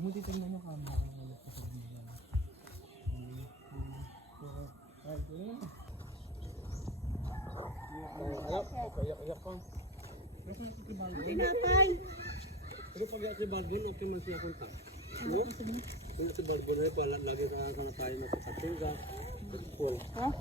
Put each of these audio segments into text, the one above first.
Kung mo titignan yung camera, wala pa sa mga. Iyak ko. Tinapay. Pero pag iyak si Barbon, okay man siya kontak. No? Kung si Barbon ay pala, lagi na tayo napakating ka. Cool. Ha?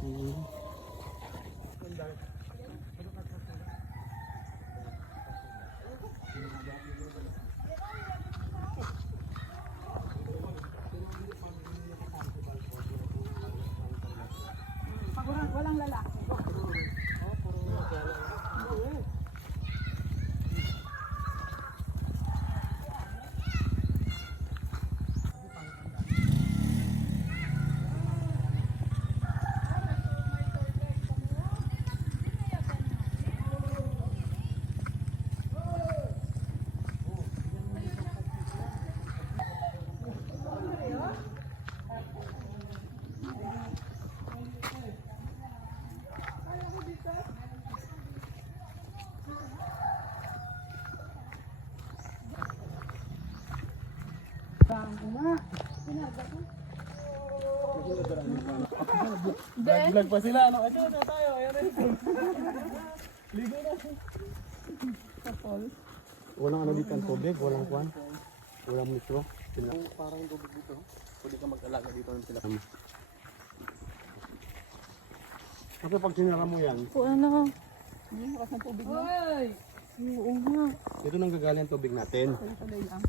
Walang lalaki. Vlog pa sila, ano? Ito na tayo, ayan na ito. Ligo na. Walang ano dito ang tubig, walang kwan. Walang mikro. Parang tubig dito. Pwede ka mag-alaga dito ng sila kami. Kasi pag sinara mo yan, Ano? Lakas ng tubig na. Oo nga. dito nang gagaling ang tubig natin. Tuloy lang.